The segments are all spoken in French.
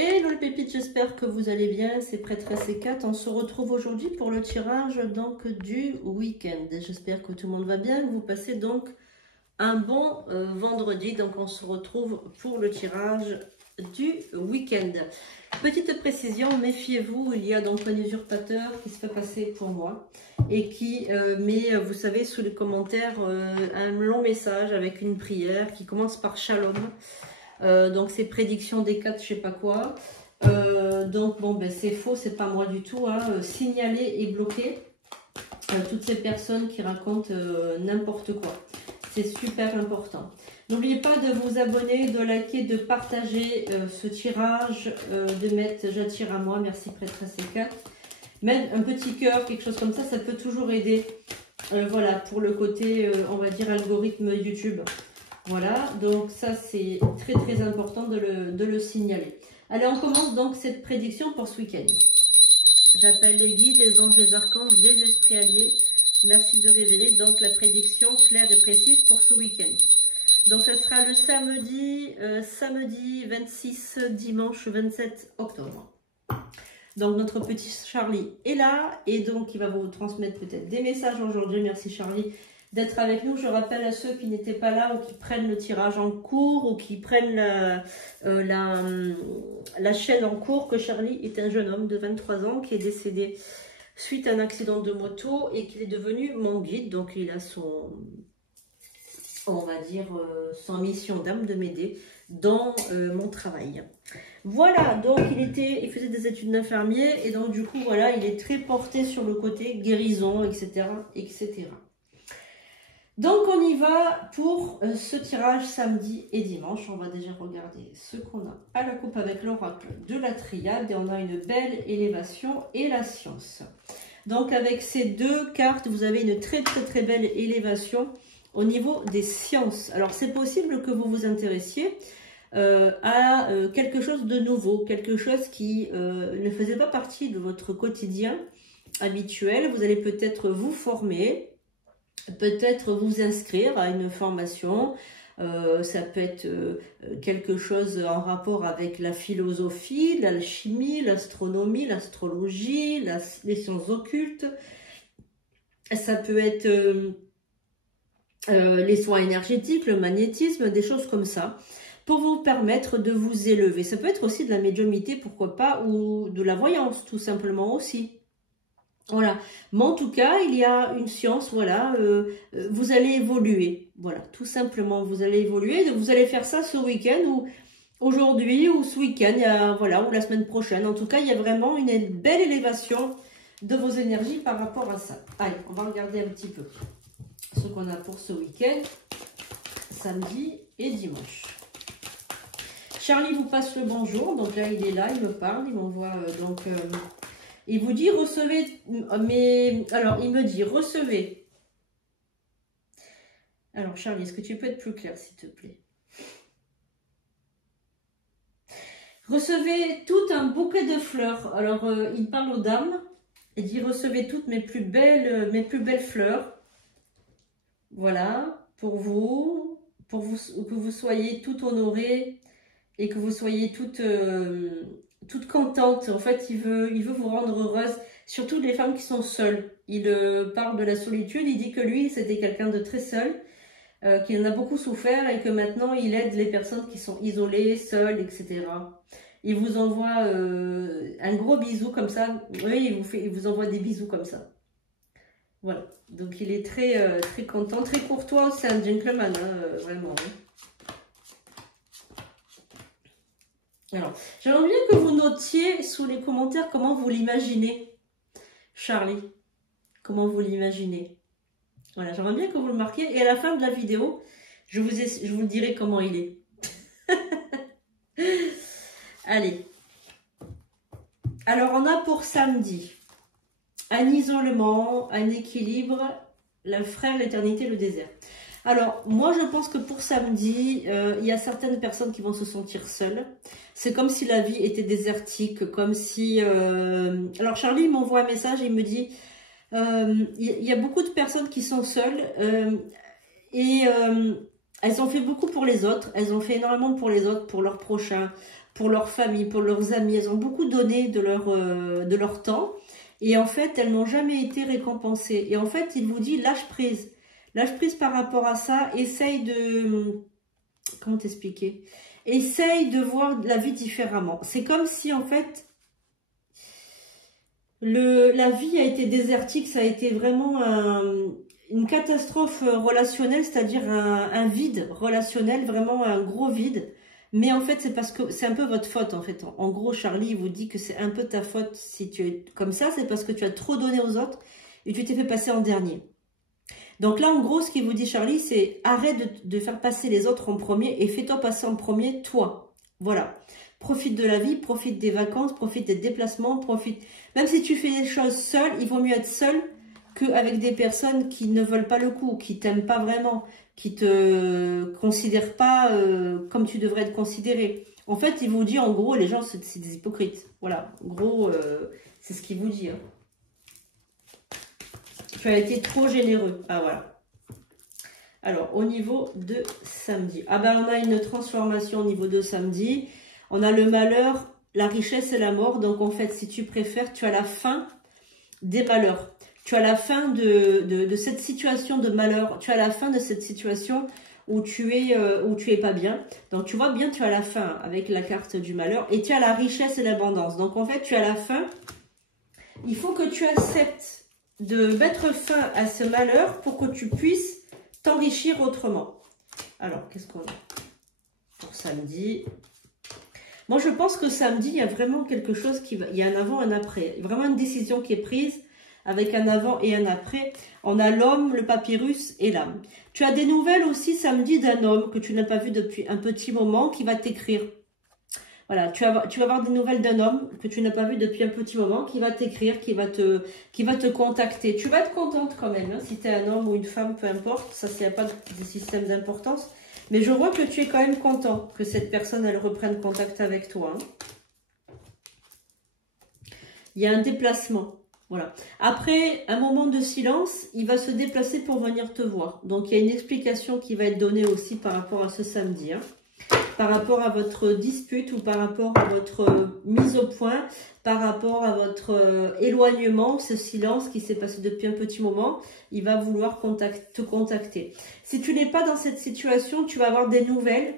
Hello les pépites, j'espère que vous allez bien, c'est Prêtresse et Kat. On se retrouve aujourd'hui pour le tirage donc du week-end. J'espère que tout le monde va bien, que vous passez donc un bon vendredi. Donc on se retrouve pour le tirage du week-end. Petite précision, méfiez-vous, il y a donc un usurpateur qui se fait passer pour moi et qui met, vous savez, sous les commentaires un long message avec une prière qui commence par Shalom. Donc c'est prédiction des 4, je sais pas quoi. Donc bon, ben c'est faux, c'est pas moi du tout. Hein. Signaler et bloquer toutes ces personnes qui racontent n'importe quoi. C'est super important. N'oubliez pas de vous abonner, de liker, de partager ce tirage, de mettre j'attire à moi, merci Prêtresse et Kat. Mettre un petit cœur, quelque chose comme ça peut toujours aider. Voilà, pour le côté, on va dire, algorithme YouTube. Voilà, donc ça c'est très très important de le signaler. Allez, on commence donc cette prédiction pour ce week-end. J'appelle les guides, les anges, les archanges, les esprits alliés. Merci de révéler donc la prédiction claire et précise pour ce week-end. Donc ça sera le samedi 26, dimanche 27 octobre. Donc notre petit Charlie est là et donc il va vous transmettre peut-être des messages aujourd'hui. Merci Charlie d'être avec nous. Je rappelle à ceux qui n'étaient pas là ou qui prennent le tirage en cours ou qui prennent la chaîne en cours que Charlie est un jeune homme de 23 ans qui est décédé suite à un accident de moto et qu'il est devenu mon guide. Donc il a son, on va dire, son mission d'âme de m'aider dans mon travail. Voilà, donc il faisait des études d'infirmier et donc du coup voilà, il est très porté sur le côté guérison, etc., etc. Donc on y va pour ce tirage samedi et dimanche. On va déjà regarder ce qu'on a à la coupe avec l'oracle de la triade et on a une belle élévation et la science. Donc avec ces deux cartes, vous avez une très très très belle élévation au niveau des sciences. Alors c'est possible que vous vous intéressiez à quelque chose de nouveau, quelque chose qui ne faisait pas partie de votre quotidien habituel. Vous allez peut-être vous former, peut-être vous inscrire à une formation, ça peut être quelque chose en rapport avec la philosophie, l'alchimie, l'astronomie, l'astrologie, les sciences occultes. Ça peut être les soins énergétiques, le magnétisme, des choses comme ça, pour vous permettre de vous élever. Ça peut être aussi de la médiumnité, pourquoi pas, ou de la voyance, tout simplement aussi. Voilà, mais en tout cas, il y a une science, voilà, vous allez évoluer, voilà, tout simplement, vous allez évoluer, donc vous allez faire ça ce week-end, ou aujourd'hui, ou ce week-end, voilà, ou la semaine prochaine, en tout cas, il y a vraiment une belle élévation de vos énergies par rapport à ça. Allez, on va regarder un petit peu ce qu'on a pour ce week-end, samedi et dimanche. Charlie vous passe le bonjour, donc là, il est là, il me parle, il m'envoie il vous dit recevez, mais alors il me dit recevez. Alors Charlie, est-ce que tu peux être plus clair s'il te plaît? Recevez tout un bouquet de fleurs. Alors il parle aux dames. Il dit recevez toutes mes plus belles fleurs. Voilà, pour vous que vous soyez toutes honorées et que vous soyez toutes contente. En fait, il veut vous rendre heureuse, surtout les femmes qui sont seules. Il parle de la solitude, il dit que lui, c'était quelqu'un de très seul, qu'il en a beaucoup souffert et que maintenant, il aide les personnes qui sont isolées, seules, etc. Il vous envoie un gros bisou comme ça. Oui, il vous envoie des bisous comme ça. Voilà. Donc, il est très, très content, très courtois. C'est un gentleman, hein, vraiment. Hein. Alors, j'aimerais bien que vous notiez sous les commentaires comment vous l'imaginez, Charlie. Comment vous l'imaginez. Voilà, j'aimerais bien que vous le marquiez. Et à la fin de la vidéo, je vous dirai comment il est. Allez. Alors, on a pour samedi un isolement, un équilibre, le frère, l'éternité, le désert. Alors, moi, je pense que pour samedi, il y a certaines personnes qui vont se sentir seules. C'est comme si la vie était désertique, comme si... Alors, Charlie m'envoie un message et il me dit, il y a beaucoup de personnes qui sont seules et elles ont fait beaucoup pour les autres. Elles ont fait énormément pour les autres, pour leurs prochains, pour leur famille, pour leurs amis. Elles ont beaucoup donné de leur temps. Et en fait, elles n'ont jamais été récompensées. Et en fait, il vous dit lâche prise. Lâche prise par rapport à ça. Essaye de... Comment t'expliquer? Essaye de voir la vie différemment. C'est comme si en fait, la vie a été désertique. Ça a été vraiment une catastrophe relationnelle, c'est-à-dire un vide relationnel, vraiment un gros vide. Mais en fait, c'est parce que c'est un peu votre faute, en fait. En gros, Charlie vous dit que c'est un peu ta faute si tu es comme ça. C'est parce que tu as trop donné aux autres et tu t'es fait passer en dernier. Donc là, en gros, ce qu'il vous dit, Charlie, c'est arrête de faire passer les autres en premier et fais-toi passer en premier, toi. Voilà. Profite de la vie, profite des vacances, profite des déplacements, profite... Même si tu fais les choses seul, il vaut mieux être seul qu'avec des personnes qui ne veulent pas le coup, qui t'aiment pas vraiment, qui te considèrent pas comme tu devrais être considéré. En fait, il vous dit, en gros, les gens, c'est des hypocrites. Voilà, en gros, c'est ce qu'il vous dit. Hein. Tu as été trop généreux. Ah, voilà. Alors, au niveau de samedi. Ah ben, on a une transformation au niveau de samedi. On a le malheur, la richesse et la mort. Donc, en fait, si tu préfères, tu as la fin des malheurs. Tu as la fin de cette situation de malheur. Tu as la fin de cette situation où tu es pas bien. Donc, tu vois bien, tu as la fin avec la carte du malheur. Et tu as la richesse et l'abondance. Donc, en fait, tu as la fin. Il faut que tu acceptes de mettre fin à ce malheur pour que tu puisses t'enrichir autrement. Alors, qu'est-ce qu'on a pour samedi? Moi, je pense que samedi, il y a vraiment quelque chose qui va... Il y a un avant, un après. Vraiment une décision qui est prise avec un avant et un après. On a l'homme, le papyrus et l'âme. Tu as des nouvelles aussi samedi d'un homme que tu n'as pas vu depuis un petit moment qui va t'écrire. Voilà, tu vas avoir des nouvelles d'un homme que tu n'as pas vu depuis un petit moment, qui va t'écrire, qui va te contacter. Tu vas être contente quand même, hein, si tu es un homme ou une femme, peu importe. Ça, s'il n'y a pas de système d'importance. Mais je vois que tu es quand même content que cette personne, elle reprenne contact avec toi. Hein. Il y a un déplacement. Voilà. Après un moment de silence, il va se déplacer pour venir te voir. Donc, il y a une explication qui va être donnée aussi par rapport à ce samedi. Hein. Par rapport à votre dispute ou par rapport à votre mise au point, par rapport à votre éloignement, ce silence qui s'est passé depuis un petit moment, il va vouloir te contacter. Si tu n'es pas dans cette situation, tu vas avoir des nouvelles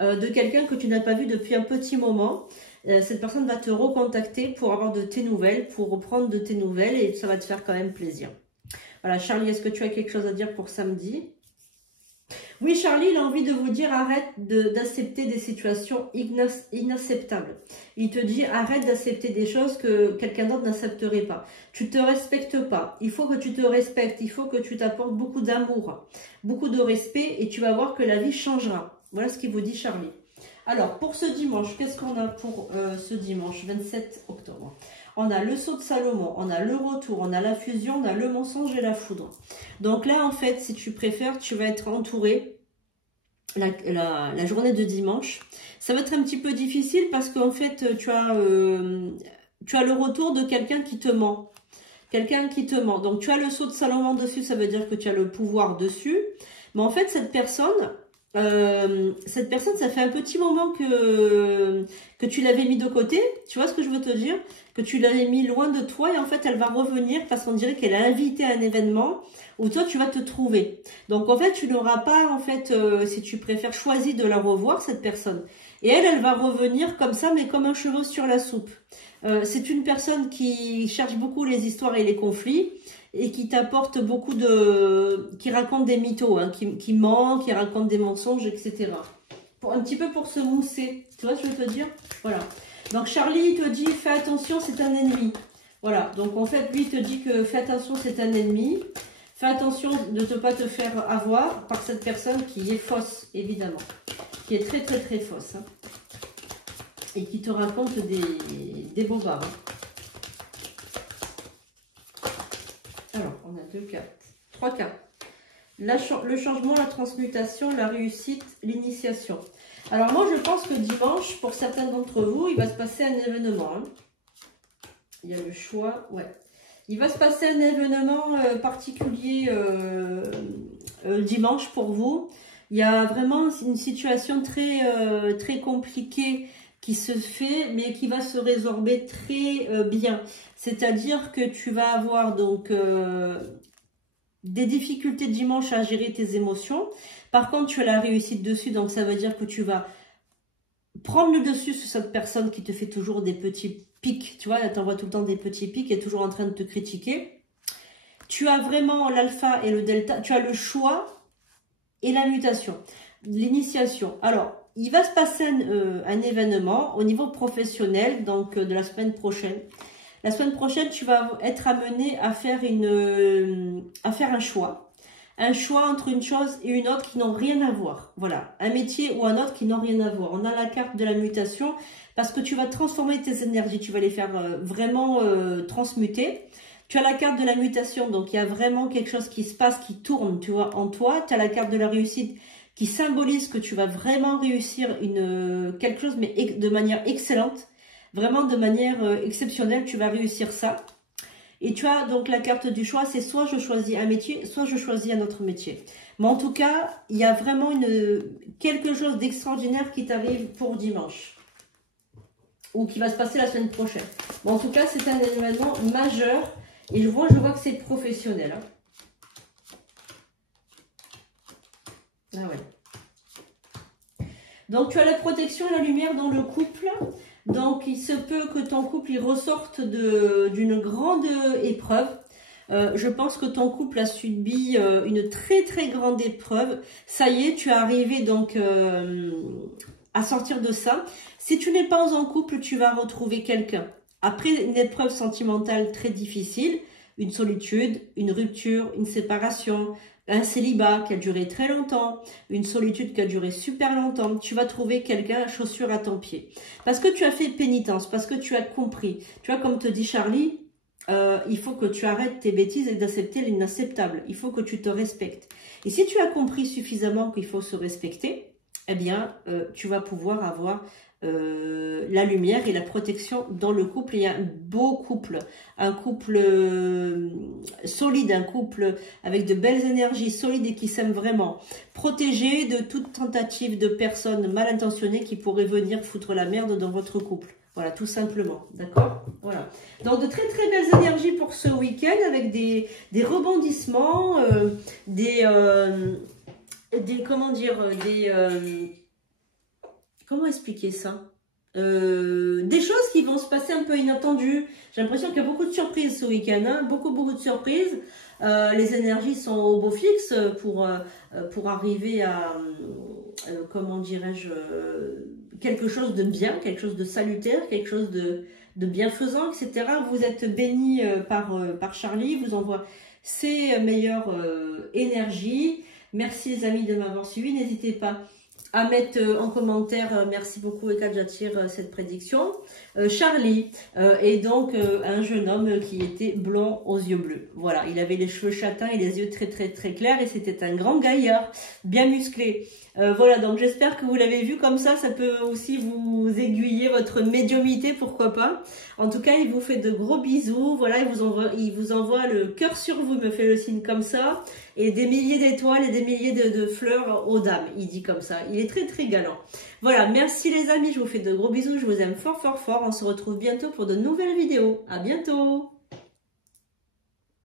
de quelqu'un que tu n'as pas vu depuis un petit moment. Cette personne va te recontacter pour avoir de tes nouvelles, pour reprendre de tes nouvelles et ça va te faire quand même plaisir. Voilà, Charlie, est-ce que tu as quelque chose à dire pour samedi ? Oui, Charlie, il a envie de vous dire arrête d'accepter des situations inacceptables. Il te dit arrête d'accepter des choses que quelqu'un d'autre n'accepterait pas. Tu ne te respectes pas. Il faut que tu te respectes. Il faut que tu t'apportes beaucoup d'amour, beaucoup de respect et tu vas voir que la vie changera. Voilà ce qu'il vous dit Charlie. Alors, pour ce dimanche, qu'est-ce qu'on a pour ce dimanche 27 octobre? On a le sceau de Salomon, on a le retour, on a la fusion, on a le mensonge et la foudre. Donc là, en fait, si tu préfères, tu vas être entouré la journée de dimanche. Ça va être un petit peu difficile parce qu'en fait, tu as le retour de quelqu'un qui te ment. Quelqu'un qui te ment. Donc, tu as le sceau de Salomon dessus, ça veut dire que tu as le pouvoir dessus. Mais en fait, cette personne, ça fait un petit moment que tu l'avais mis de côté. Tu vois ce que je veux te dire? Que tu l'avais mis loin de toi et en fait, elle va revenir parce qu'on dirait qu'elle a invité à un événement où toi, tu vas te trouver. Donc, en fait, tu n'auras pas, en fait, si tu préfères, choisi de la revoir, cette personne. Et elle va revenir comme ça, mais comme un cheveu sur la soupe. C'est une personne qui cherche beaucoup les histoires et les conflits et qui t'apporte beaucoup qui raconte des mythos, hein, qui ment, qui raconte des mensonges, etc. Un petit peu pour se mousser. Tu vois ce que je veux te dire? Voilà. Donc Charlie te dit fais attention, c'est un ennemi. Voilà. Donc en fait, lui il te dit que fais attention, c'est un ennemi. Fais attention de ne pas te faire avoir par cette personne qui est fausse, évidemment. Qui est très très très fausse. Hein, et qui te raconte des bobards. Hein. Alors, on a 2 cartes. 3 cartes. Le changement, la transmutation, la réussite, l'initiation. Alors moi, je pense que dimanche, pour certains d'entre vous, il va se passer un événement. Hein. Il y a le choix, ouais. Il va se passer un événement particulier dimanche pour vous. Il y a vraiment une situation très compliquée qui se fait, mais qui va se résorber très bien. C'est-à-dire que tu vas avoir donc des difficultés dimanche à gérer tes émotions. Par contre, tu as la réussite dessus, donc ça veut dire que tu vas prendre le dessus sur cette personne qui te fait toujours des petits pics. Tu vois, elle t'envoie tout le temps des petits pics et est toujours en train de te critiquer. Tu as vraiment l'alpha et le delta. Tu as le choix et la mutation, l'initiation. Alors, il va se passer un événement au niveau professionnel, donc de la semaine prochaine. La semaine prochaine, tu vas être amené à faire un choix. Un choix entre une chose et une autre qui n'ont rien à voir. Voilà, un métier ou un autre qui n'ont rien à voir. On a la carte de la mutation parce que tu vas transformer tes énergies. Tu vas les faire vraiment transmuter. Tu as la carte de la mutation, donc il y a vraiment quelque chose qui se passe, qui tourne, tu vois, en toi. Tu as la carte de la réussite qui symbolise que tu vas vraiment réussir quelque chose, mais de manière excellente. Vraiment de manière exceptionnelle, tu vas réussir ça. Et tu as donc la carte du choix, c'est soit je choisis un métier, soit je choisis un autre métier. Mais en tout cas, il y a vraiment quelque chose d'extraordinaire qui t'arrive pour dimanche. Ou qui va se passer la semaine prochaine. Mais en tout cas, c'est un événement majeur. Et je vois que c'est professionnel. Hein. Ah ouais. Donc, tu as la protection et la lumière dans le couple. Donc, il se peut que ton couple il ressorte d'une grande épreuve. Je pense que ton couple a subi une très grande épreuve. Ça y est, tu es arrivé donc à sortir de ça. Si tu n'es pas en couple, tu vas retrouver quelqu'un. Après une épreuve sentimentale très difficile, une solitude, une rupture, une séparation, un célibat qui a duré très longtemps, une solitude qui a duré super longtemps, tu vas trouver quelqu'un chaussure à ton pied. Parce que tu as fait pénitence, parce que tu as compris. Tu vois, comme te dit Charlie, il faut que tu arrêtes tes bêtises et d'accepter l'inacceptable. Il faut que tu te respectes. Et si tu as compris suffisamment qu'il faut se respecter, eh bien, tu vas pouvoir avoir la lumière et la protection dans le couple. Il y a un beau couple, un couple solide, un couple avec de belles énergies, solides et qui s'aiment vraiment, protégé de toute tentative de personnes mal intentionnées qui pourraient venir foutre la merde dans votre couple. Voilà, tout simplement, d'accord? Voilà. Donc, de très belles énergies pour ce week-end avec des rebondissements, comment expliquer ça? Des choses qui vont se passer un peu inattendues. J'ai l'impression qu'il y a beaucoup de surprises ce week-end, hein, beaucoup de surprises. Les énergies sont au beau fixe pour arriver à, comment dirais-je, quelque chose de bien, quelque chose de salutaire, quelque chose de bienfaisant, etc. Vous êtes bénis par Charlie, vous envoie ses meilleures énergies. Merci les amis de m'avoir suivi, n'hésitez pas à mettre en commentaire, merci beaucoup Eka, j'attire cette prédiction. Charlie est donc un jeune homme qui était blond aux yeux bleus. Voilà, il avait les cheveux châtains et les yeux très clairs et c'était un grand gaillard, bien musclé. Voilà, donc j'espère que vous l'avez vu comme ça peut aussi vous aiguiller votre médiumnité, pourquoi pas. En tout cas, il vous fait de gros bisous, voilà, il vous envoie le cœur sur vous, il me fait le signe comme ça, et des milliers d'étoiles et des milliers de fleurs aux dames, il dit comme ça. Il est très galant. Voilà, merci les amis, je vous fais de gros bisous, je vous aime fort, on se retrouve bientôt pour de nouvelles vidéos. À bientôt.